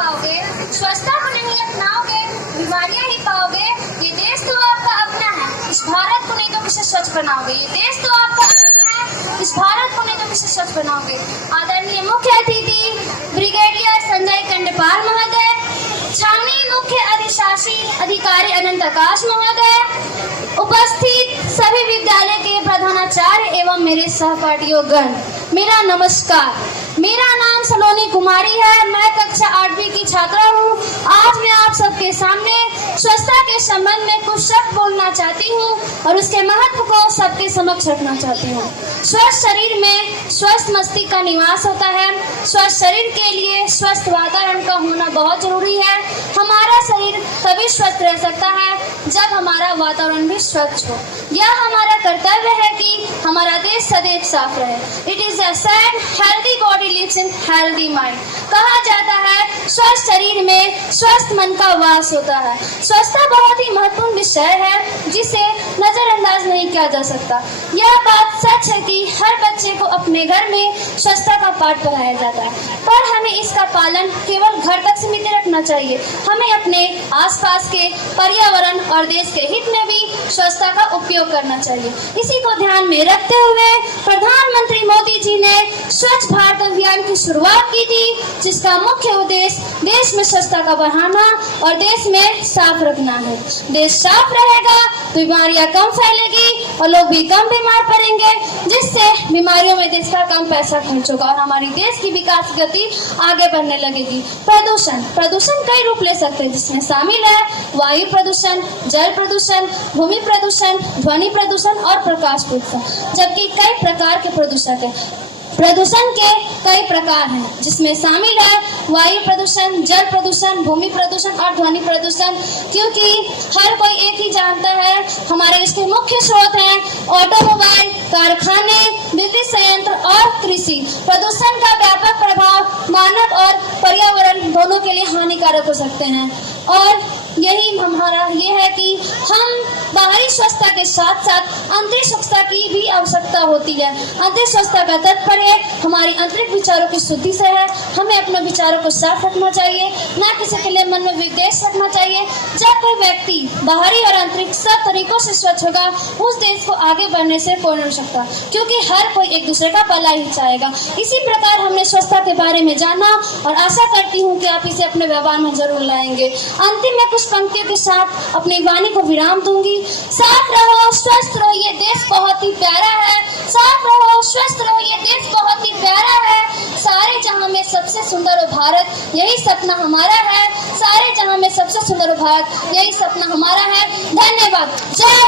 पाओगे, स्वच्छता को नहीं अपनाओगे, बीमारियां ही पाओगे। ये देश तो आपका अपना है, इस भारत को नहीं तो किसे स्वच्छ बनाओगे। ये देश तो आपका अपना है, इस भारत को नहीं तो किसे स्वच्छ बनाओगे। आदरणीय मुख्य अतिथि ब्रिगेडियर संजय कंडपाल महोदय, छावनी मुख्य अधिशासी अधिकारी अनंत आकाश महोदय, उपस्थित सभी विद्यालय के प्रधानाचार्य एवं मेरे सहपाठियों गण, मेरा नमस्कार। मेरा नाम सलोनी कुमारी है, मैं कक्षा 8वीं की छात्रा हूँ। आज मैं आप सबके सामने स्वच्छता के संबंध में कुछ शब्द बोलना चाहती हूँ और उसके महत्व को सबके समक्ष रखना चाहती हूँ। स्वस्थ शरीर में स्वस्थ मस्तिष्क का निवास होता है। स्वस्थ शरीर के लिए स्वस्थ वातावरण का होना बहुत जरूरी है। हमारा शरीर तभी स्वस्थ रह सकता है जब हमारा वातावरण भी स्वच्छ हो। यह हमारा कर्तव्य है कि हमारा देश सदैव साफ रहे। It is a said healthy body lives in healthy mind. कहा जाता है स्वस्थ शरीर में स्वस्थ मन का वास होता है। स्वच्छता बहुत ही महत्वपूर्ण विषय है जिसे नजरअंदाज नहीं किया जा सकता। यह बात सच है कि हर बच्चे को अपने घर में स्वच्छता का पाठ पढ़ाया जाता है, पर हमें इसका पालन केवल घर तक सीमित रखना चाहिए। हमें अपने आसपास के पर्यावरण और देश के हित में भी स्वच्छता का उपयोग करना चाहिए। इसी को ध्यान में रखते हुए प्रधानमंत्री मोदी जी ने स्वच्छ भारत अभियान की शुरुआत की थी, जिसका मुख्य उद्देश्य देश में स्वच्छता का बढ़ाना और देश में साफ रखना है। देश साफ रहेगा तो बीमारियां कम फैलेगी और लोग भी कम बीमार पड़ेंगे, जिससे बीमारियों में देश का कम पैसा खर्च होगा और हमारी देश की विकास गति आगे बढ़ने लगेगी। प्रदूषण कई रूप ले सकते हैं, जिसमें शामिल है वायु प्रदूषण, जल प्रदूषण, भूमि प्रदूषण, ध्वनि प्रदूषण और प्रकाश प्रदूषण। जबकि कई प्रकार के प्रदूषण है। प्रदूषण के कई प्रकार हैं, जिसमें शामिल है वायु प्रदूषण, जल प्रदूषण, भूमि प्रदूषण और ध्वनि प्रदूषण। क्योंकि हर कोई एक ही जानता है हमारे इसके मुख्य स्रोत हैं ऑटोमोबाइल, कारखाने, बिजली संयंत्र और कृषि। प्रदूषण का व्यापक प्रभाव मानव और पर्यावरण दोनों के लिए हानिकारक हो सकते हैं और यही हमारा ये है कि हम बाहरी स्वच्छता के साथ साथ आंतरिक स्वच्छता की भी आवश्यकता होती है। आंतरिक स्वच्छता का तात्पर्य हमारी आंतरिक विचारों की शुद्धि से है। हमें अपने विचारों को साफ रखना चाहिए, न किसी के लिए मन में विद्वेष रखना चाहिए। जब कोई व्यक्ति बाहरी और आंतरिक सब तरीकों से स्वच्छ होगा, उस देश को आगे बढ़ने से कोई नहीं रोक सकता, क्योंकि हर कोई एक दूसरे का भला ही चाहेगा। इसी प्रकार हमने स्वच्छता के बारे में जाना और आशा करती हूँ कि आप इसे अपने व्यवहार में जरूर लाएंगे। अंतिम में कुछ पंक्तियों के साथ अपनी वाणी को विराम दूंगी। साफ रहो, स्वस्थ रहो, ये देश बहुत ही प्यारा है। साफ रहो, स्वस्थ रहो, ये देश बहुत ही प्यारा है। सारे जहां में सबसे सुंदर भारत, यही सपना हमारा है। सारे जहां में सबसे सुंदर भारत, यही सपना हमारा है। धन्यवाद। जय